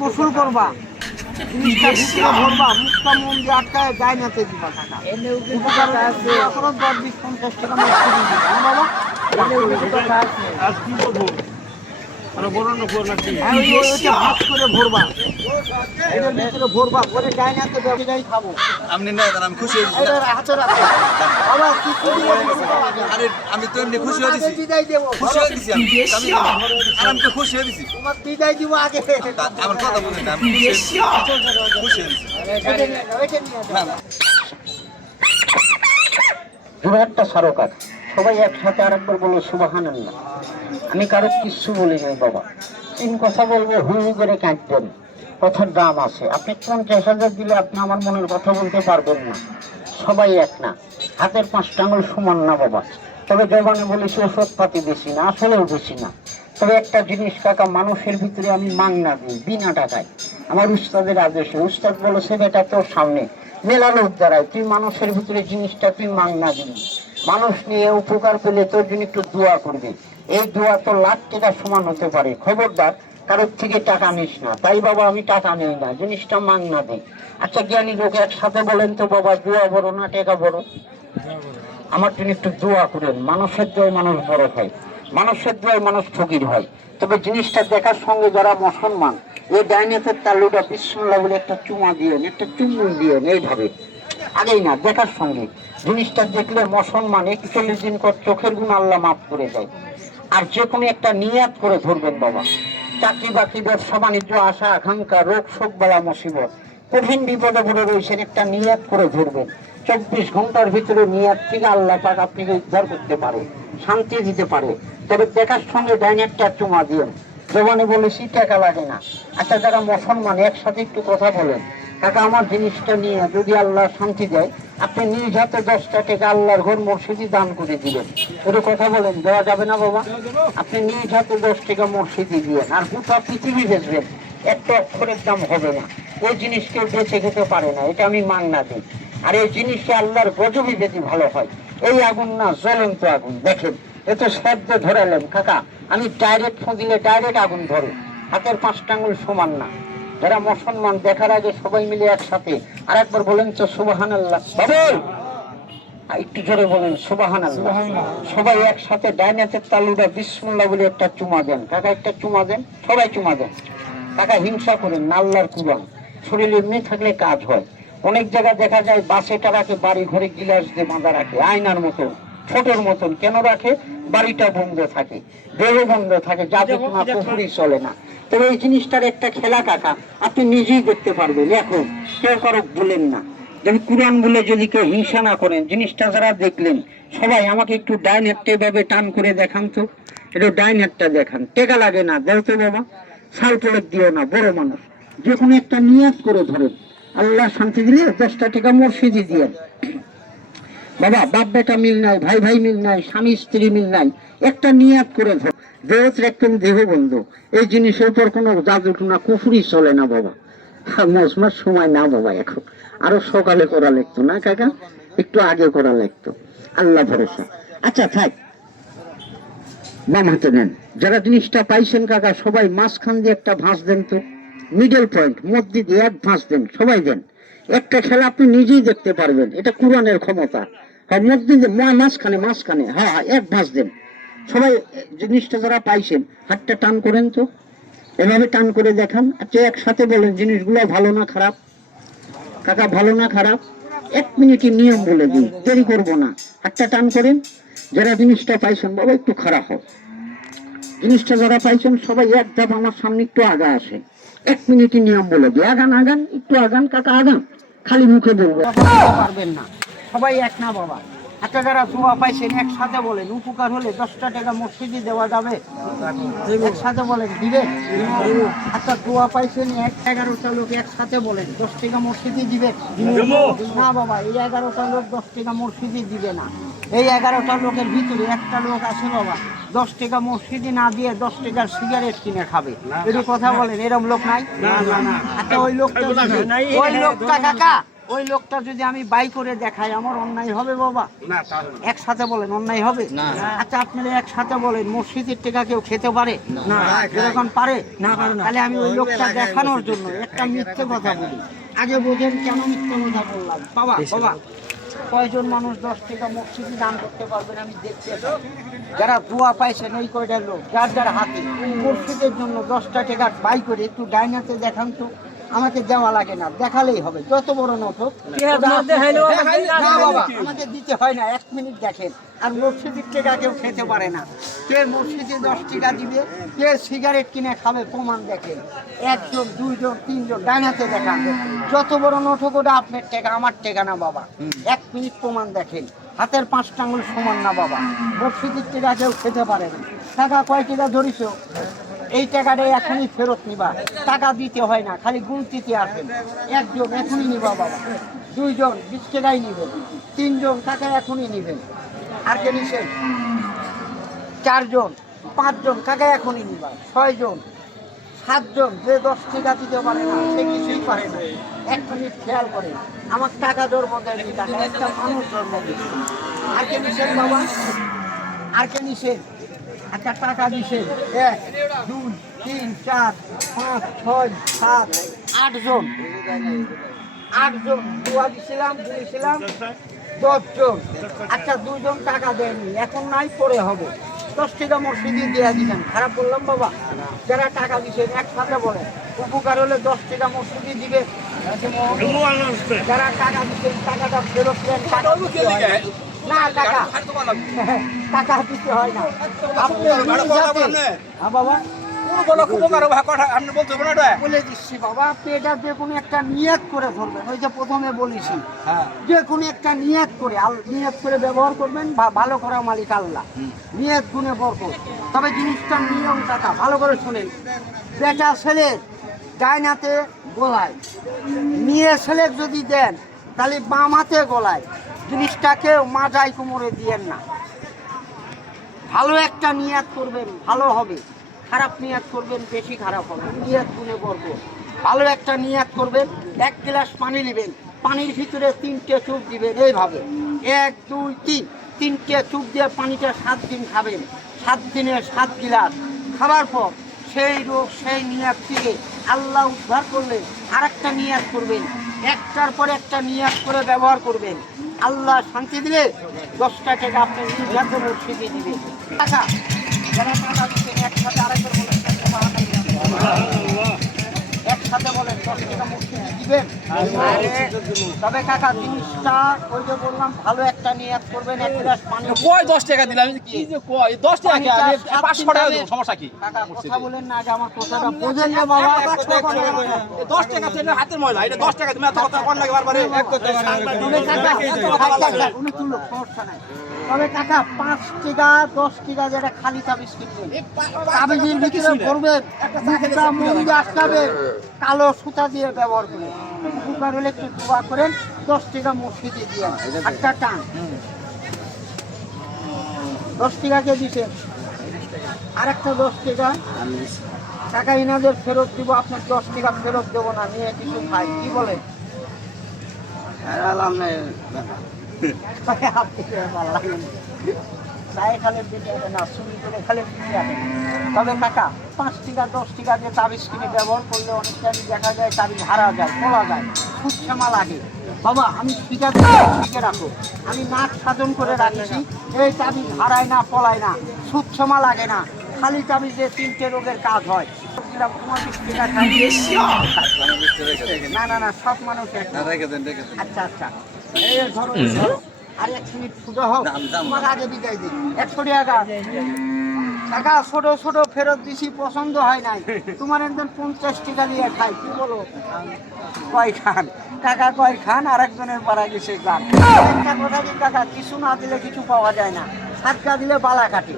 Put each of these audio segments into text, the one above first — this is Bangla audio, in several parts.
গোসল করবা, জিনিসটা ভিতরে ভরবা, মুখটা মন দিয়ে আটকায় গায়ে নাতে দিবা টাকা। উপকার আছে, 10-20-50 টাকা মসজিদে দিবা না বাবা? আর কি করবো? ওইটা ভাগ করে ভরবা, এটার ভিতরে ভরবা, পরে গায়ে নাতে দেবে, এটাই খাবো। আপনি না আমি খুশি হয়ে গেছি। এটার হাতে রাখো বাবা, কি খুশি হয়েছে? আরে আমি তো এমনি খুশি হয়ে গেছি। বিদায় দেবো, খুশি হয়ে গেছি আমি তো খুশি হয়ে গেছি। তোমার বিদায় দিব আগে। আমার কথা বলেন না, আমি খুশি হয়ে গেছি। না না একটা সরকার সবাই একসাথে আরেকবার বলো সুবহানাল্লাহ। আমি কারো কিচ্ছু বলি নাই বাবা, তিন কথা বলবো হু হু করে কাঁদবেন, কথার দাম আছে। আপনি 50,000 দিলে আপনি আমার মনের কথা বলতে পারবেন না। সবাই এক না, হাতের 5টা আঙুল সমান না বাবা। তবে জবানে বলেছি ওষুধপাতি বেশি না, আসলেও বেশি না। তবে একটা জিনিস কাকা, মানুষের ভিতরে আমি মাংনা দিই বিনা টাকায়, আমার উস্তাদের আদেশে। উস্তাদ বলেছে বেটা তোর সামনে মেলা লোক দাঁড়ায়, তুই মানুষের ভিতরে জিনিসটা তুই মাংনা দিবি, মানুষ নিয়ে উপকার পেলে তোর জন্য একটু দোয়া করবে। এই দোয়া তো লাখ টাকা সমান হতে পারে। খবরদার কারোর থেকে টাকা নিস না। তাই বাবা আমি টাকা নেই না, জিনিসটা মাংনা দেয়। আচ্ছা জ্ঞানী লোক একসাথে বলেন তো বাবা, দোয়া বড় না টাকা বড়? আমার জন্য একটু দোয়া করেন। মানুষের দোয়ায় মানুষ বড় হয়, মানুষের দোয়ায় মানুষ ফকির হয়। তবে জিনিসটা দেখার সঙ্গে যারা মুসলমান, এই ডাইনেতের তালুটা বিসমিল্লাহ বলে একটা চুমা দিয়েন, একটা চুমুন দিয়েন, এইভাবে আগেই না, দেখার সঙ্গে। জিনিসটা দেখলে মুসলমান 41 দিন পর চোখের গুণ আল্লাহ মাফ করে দেয়। আর যে কোনো একটা নিয়াত করে ধরবেন বাবা। চাকরি বাকরি, ব্যবসা বাণিজ্য, আশা আকাঙ্ক্ষা, রোগ শোক বালা মুসিবত, কঠিন বিপদে পড়ে রয়েছেন, একটা নিয়াত করে ধরবেন। 24 ঘন্টার ভিতরে নিয়াত থেকে আল্লাহ পাক আপনাকে উদ্ধার করতে পারে, শান্তি দিতে পারে। তবে দেখার সঙ্গে ডাইনেটটা চুমা দিয়েন। জবানে বলেছি টাকা লাগে না। আচ্ছা যারা মুসলমান একসাথে একটু কথা বলেন। কাকা আমার জিনিসটা নিয়ে যদি আল্লাহ শান্তি দেয়, আপনি নিজ হাতে 10টা টাকা আল্লাহর ঘর মসজিদে দান করে দিবেন। একটু কথা বলেন, দেওয়া যাবে না বাবা? আপনি নিজ হাতে 10 টাকা মসজিদে দিবেন, আর গোটা পৃথিবী বেচবেন, একটা অক্ষরের দাম হবে না। ওই জিনিস কেউ বেঁচে খেতে পারে না, এটা আমি মাংনা দিই। আর এই জিনিসটা আল্লাহর গজবই যদি ভালো হয়। এই আগুন না জ্বলন্ত আগুন, দেখেন এত শব্দ ধরালেন কাকা, আমি ডাইরেক্ট ফোঁ দিলে ডাইরেক্ট আগুন ধরে, হাতের 5টা আঙুল সমান না। যারা মুসলমান দেখার আগে সবাই মিলে একসাথে আরেকবার বলেন তো সুবহানাল্লাহ। বাবুল একটু জোরে বলেন সুবহানাল্লাহ। সবাই একসাথে ডাইনেতের তালুটা বিসমিল্লাহ বলে একটা চুমা দেন। কাকা একটা চুমা দেন, সবাই চুমা দেন। কাকা হিংসা করেন না, আল্লাহর কুরআন। শরীর এমনি থাকলে কাজ হয়। অনেক জায়গায় দেখা যায় বাসেটা রাখে, বাড়ি ঘরে গিলাস দিয়ে বাঁধা রাখে, আয়নার মতন ছোটের মতন। কেন রাখে? বাড়িটা বন্ধ থাকে, দেহ বন্ধ থাকে, যাতে কোনো কুফরি চলে না। তবে এই জিনিসটার একটা খেলা কাকা, আপনি নিজেই দেখতে পারবেন। এখন কেউ কারো বলেন না, যদি কুরআন বলে যদি কেউ হিংসা না করেন। জিনিসটা যারা দেখলেন সবাই আমাকে একটু ডাইনেটটা এভাবে টান করে দেখান তো, একটু ডাইনেটটা দেখান। টেকা লাগে না, দেও তো বাবা, সাল প্রয়োগ দিও না, বড় মানুষ। যে কোনো একটা নিয়াত করে ধরেন, আল্লাহ শান্তি দিলে 10টা টাকা মসজিদে দিয়ে। বাবা বাপ বেটা মিল নাই, ভাই ভাই মিল নাই, স্বামী স্ত্রী মিল নাই, একটা নিয়াত করে ধর। দেহ একদম দেহ বন্ধ। এই জিনিসের উপর কোনো জাদু না কুফরি চলে না বাবা। মজমার সময় না বাবা, এখন আরো সকালে করা লাগতো না কাকা, একটু আগে করা লাগতো। আল্লাহ ভরসা। আচ্ছা থাক, বাম হাতে নেন। যারা জিনিসটা পাইছেন কাকা সবাই মাঝখান দিয়ে একটা ভাঁজ দেন তো, মিডল পয়েন্ট মধ্যে দিয়ে এক ভাঁজ দেন, সবাই দেন। একটা খেলা আপনি নিজেই দেখতে পারবেন, এটা কুরআনের ক্ষমতা। হ্যাঁ মধ্যে মাঝখানে মাঝখানে, হ্যাঁ এক ভাঁজ দেন সবাই। জিনিসটা যারা পাইছেন হাতটা টান করেন তো, এভাবে টান করে দেখান। আচ্ছা একসাথে বলেন জিনিসগুলো ভালো না খারাপ? কাকা ভালো না খারাপ? 1 মিনিটের নিয়ম বলে দিই, দেরি করবো না। হাতটা টান করেন যারা জিনিসটা পাইছেন। বাবা একটু খারাপ হোক, জিনিসটা যারা পাইছেন সবাই এক ধাপ আমার সামনে একটু আগা আসে। 1 মিনিটের নিয়ম বলে দিই, আগান আগান, একটু আগান কাকা, আগান। খালি মুখে বলবো, পারবেন না, সবাই এক না বাবা। একটা যারা দোয়া পাইছেন একসাথে বলেন, উপকার হলে 10টা টাকা মসজিদে দেওয়া যাবে? একসাথে বলেন দিবেন? আচ্ছা দোয়া পাইছেন 11টা লোক একসাথে বলেন 10 টাকা মসজিদে দিবেন? না বাবা, এই 11টা লোক 10 টাকা মসজিদে দিবে না। এই 11টা লোকের ভিতরে একটা লোক আছে বাবা, 10 টাকা মসজিদে না দিয়ে 10 টাকার সিগারেট কিনে খাবে। একটু কথা বলেন, এরকম লোক নাই? আচ্ছা ওই লোকটা কাকা, ওই লোকটা যদি আমি বাই করে দেখাই আমার অন্যায় হবে বাবা? একসাথে বলেন অন্যায় হবে? আচ্ছা আপনারা একসাথে বলেন মসজিদের টাকা কেউ খেতে পারে? এরকম পারে না? তাহলে আমি ওই লোকটা দেখানোর জন্য একটা মিথ্যে কথা বলি। আগে বোঝেন কেন মিথ্যে কথা বললাম। বাবা বাবা কয়জন মানুষ 10 টাকা মসজিদে দান করতে পারবেন আমি দেখতে চাই। যারা দোয়া পাইছেন ওই কয়টা লোক যার যার হাতে মসজিদের জন্য 10টা টাকা বাই করে একটু ডাইনাতে দেখান তো। আমাকে দেওয়া লাগে না, দেখালেই হবে, যত বড় নোট হোক। না বাবা, আমাকে দিতে হয় না, 1 মিনিট দেখেন। আর মসজিদের টাকা কেউ খেতে পারে না। কে মসজিদে 10 টাকা দিবে, কে সিগারেট কিনে খাবে প্রমাণ দেখেন। 1 জন 2 জন 3 জন ডাইনাতে দেখান। যত বড় নোট হোক ওটা আপনার টাকা, আমার টাকা না বাবা। 1 মিনিট প্রমাণ দেখেন। হাতের 5টা আঙুল সমান না বাবা। মসজিদের টাকা কেউ খেতে পারে না। টাকা কয় টাকা ধরিস? এই টাকাটা এখনই ফেরত নিবা, টাকা দিতে হয় না, খালি গুনতিতে আসবেন। 1 জন এখনই নিবা বাবা, 2 জন 20 টাকাই নিবেন, 3 জন টাকা এখনই নিবেন। আর কে নিছেন? 4 জন 5 জন টাকা এখনই নিবা, 6 জন 7 জন। যে 10 টাকা দিতে পারে না সে কিছুই পারে না। 1 মিনিট খেয়াল করেন, আমার টাকা জন্ম দেয়নি, টাকা একটা মানুষ জন্ম দিচ্ছে। আর কে নিছেন বাবা? আর কে নিছেন? আচ্ছা টাকা দিছেন 1 2 3 4 5 6 7 8 জন। 8 জন দোয়া দিছিলাম, দিয়েছিলাম 10 জন। আচ্ছা 2 জন টাকা দেয়নি, এখন নাই পরে হবে। 10 টাকা মসজিদে দিয়ে দিবেন, খারাপ বললাম বাবা? যারা টাকা দিচ্ছেন একসাথে বলেন, উপকার হলে 10 টাকা মসজিদে দিবে। যারা টাকা দিচ্ছেন টাকাটা ফেরত দেন। না টাকা টাকা দিতে হয় না। আপনি বাবা বলে দিচ্ছি বাবা, আপনি এটা যে কোনো একটা নিয়ত করে ধরবেন। ওই যে প্রথমে বলেছি, যে কোনো একটা নিয়ত করে নিয়ত করে ব্যবহার করবেন। ভালো করা মালিক আল্লাহ, নিয়ত গুণে বরকত। তবে জিনিসটার নিয়ম টাকা ভালো করে শোনেন। বেটা ছেলের ডাইনাতে গলায়, মেয়ে ছেলে যদি দেন তাহলে বাম হাতে গলায়। জিনিসটাকে মাজায় কোমরে দিয়েন না। ভালো একটা নিয়াত করবেন, ভালো হবে। খারাপ নিয়াত করবেন, বেশি খারাপ হবে। নিয়াত গুণে করব। ভালো একটা নিয়াত করবেন। 1 গ্লাস পানি নেবেন, পানির ভিতরে 3টে চুপ দিবেন এইভাবে। 1 2 3 3টে চুপ দিয়ে পানিটা 7 দিন খাবেন। 7 দিনে 7 গ্লাস খাবার পর সেই রোগ সেই নিয়াত থেকে আল্লাহ উদ্ধার করলেন। আর একটা নিয়াত করবেন, একটার পর একটা নিয়াত করে ব্যবহার করবেন। আল্লাহ শান্তি দিলে 10টা টাকা আপনি নির্যাত মসজিদে দিবে। টাকা যারা টাকা দিচ্ছেন একসাথে আরেকবার বলেন, একসাথে বলেন 10 টাকা মসজিদে দিবেন। তবে কাকা জিনিসটা ওই যে বললাম, ভালো একটা নিয়াত করবেন। 1 গ্লাস পানি। কয় 10 টাকা দিলাম, কি যে কয় 10 টাকা কি? আমি 500 টাকা দেব, সমস্যা কি? কাকা কথা বলেন না, আগে আমার কথাটা বোঝেন না বাবা। 10 টাকা ছেলে হাতের ময়লা, এটা 10 টাকা তুমি এত কথা কোন লাগে বারবার? উনি তুলো, সমস্যা নাই। তবে কাকা 5 টাকা 10 টাকা যেটা খালি তাবিজ কিনবেন, তাবিজের ভিতরে করবেন একটা মুন্ডি আটকাবেন, কালো সুতা দিয়ে ব্যবহার করবেন। উপকার হলে একটু দোয়া করেন, 10 টাকা মসজিদে দিয়ে একটা টান। 10 টাকাকে দিচ্ছেন, আরেকটা 10 টাকা টাকা ইনাদের ফেরত দিব। আপনার 10 টাকা ফেরত দেবো না, নিয়ে কিছু খাই। কি বলে? তবে টাকা 5 টাকা 10 টাকা দিয়ে তাবিজ কিনে ব্যবহার করলে অনেক টাইম দেখা যায় তাবিজ হারা যায়, পলা যায়, সুচ্ছামা লাগে। বাবা আমি শিখে রাখো, আমি নাক সাধন করে রাখছি। এই তাবিজ হারায় না, পলায় না, সুচ্ছামা লাগে না। খালি তাবিজে 3টে রোগের কাজ হয়। না না না, সব মানুষ আচ্ছা আচ্ছা। এই ধরো আর 1 মিনিট ফুটো হোক, তোমার আগে বিদায় দিই। 100 টাকা টাকা ছোট ছোট ফেরত দিছি, পছন্দ হয় নাই। তোমার একজন 50 টাকা দিয়ে খাই। কি বলো? কয় খান টাকা, কয় খান? আর একজনের পাড়া গেছে গান। একটা কথা কি কাকা, কিছু না দিলে কিছু পাওয়া যায় না। 7 টাকা দিলে বালা কাটে।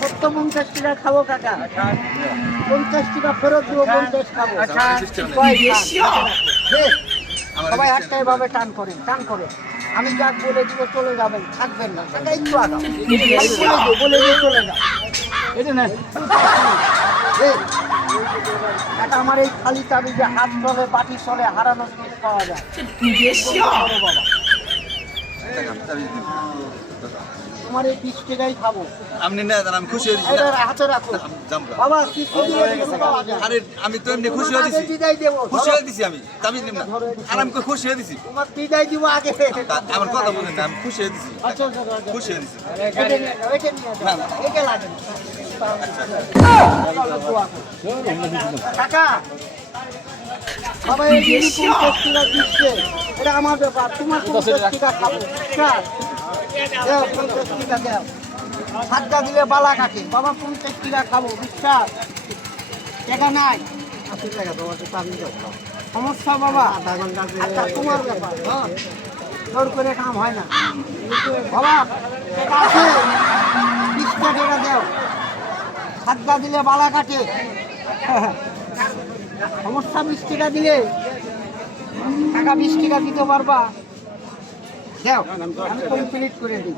50 টাকা খাবো কাকা, 50 টাকা ফেরত দিব, 50 খাবো। কয় খান? সবাই একটাই ভাবে টান করেন, টান করে। আমি যাক বলে দিব চলে যাবেন, থাকবেন না। টাকা একটু আগাও, বলে দিয়ে চলে যাও। এটা না কাকা, আমার এই খালি তাবিজে হাত চলে, বাটি চলে, হারানো জিনিস পাওয়া যায়। বড় বাবা, তোমার এই 20 টাকাই খাবো। আপনি না জান আমি খুশি হয়ে দিছি এটা না হাতে রাখো। জামরা বাবা কিছু দিলে কিছু পাওয়া যায়। আরে আমি তো এমনি খুশি হয়ে আগে দিছি বিদায় দেবো। খুশি হয়ে দিছি আমি তাবিজ নিম না আর আমি খুশি হয়ে দিছি তোমার বিদায় দিব আগে। আমার কথা বুঝেন না আমি খুশি হয়ে দিছি আচ্ছা, আচ্ছা, আচ্ছা। খুশি হয়ে দিছি এটা নিয়ে যাও, এটা নিয়ে যাও। না, না। এটা লাগে না। কাকা, বাবা এই যে 50 টাকা দিচ্ছে, এটা আমার ব্যাপার। তোমার 50 টাকা খাবো। স্যার, দাও 50 টাকা দাও। সাতটা দিলে বালা কাটে। বাবা 50 টাকা খাবো, বিশ্বাস। টাকা নাই। 80 টাকা তোমার তো পাবি দাও। সমস্যা বাবা, আচ্ছা তোমার ব্যাপার। হ্যাঁ, জোর করে কাম হয় না। বাবা টাকা আছে, 20 টাকা দাও। সাতটা দিলে বালা কাটে। সমস্যা 20 টাকা দিলে টাকা 20 টাকা দিতে পারবা? দাও, আমি কমপ্লিট করে দিই।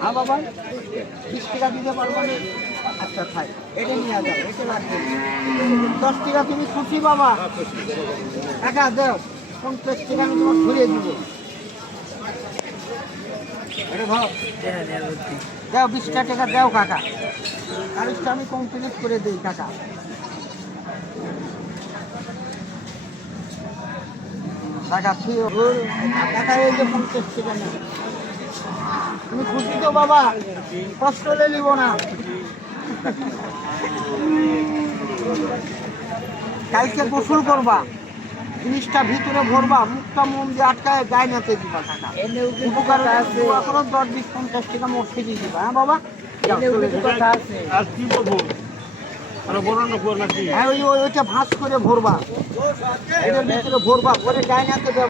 হ্যাঁ বাবা, 20 টাকা দিতে পারবা না? আচ্ছা থাক, এটা নিয়ে যাও, এটা লাগবে। 10 টাকা তুমি খুশি বাবা? টাকা দাও, 50 টাকা আমি তোমার ঘুরিয়ে দিব। এটা ধর, দাও 20 টাকা দাও কাকা। কাজটা আমি কমপ্লিট করে দিই কাকা। টাকা ঠিক টাকা এই যে 50 টাকা নেই। তুমি খুশি তো বাবা? কষ্ট হলে নিব না। কালকে গোসল করবা, জিনিসটা ভিতরে ভরবা, মুখটা মন দিয়ে আটকায় গায়ে নাতে দিবা টাকা। উপকার আছে, 10-20-50 টাকা মস্তি দিয়ে দিবা। হ্যাঁ বাবা, আর কি বলবো আরো বড় না করলা কি হ্যাঁ ওইটা ভাঁজ করে ভরবা, এটার ভিতরে ভরবা, ভরে গায়ে নাতে দেবা।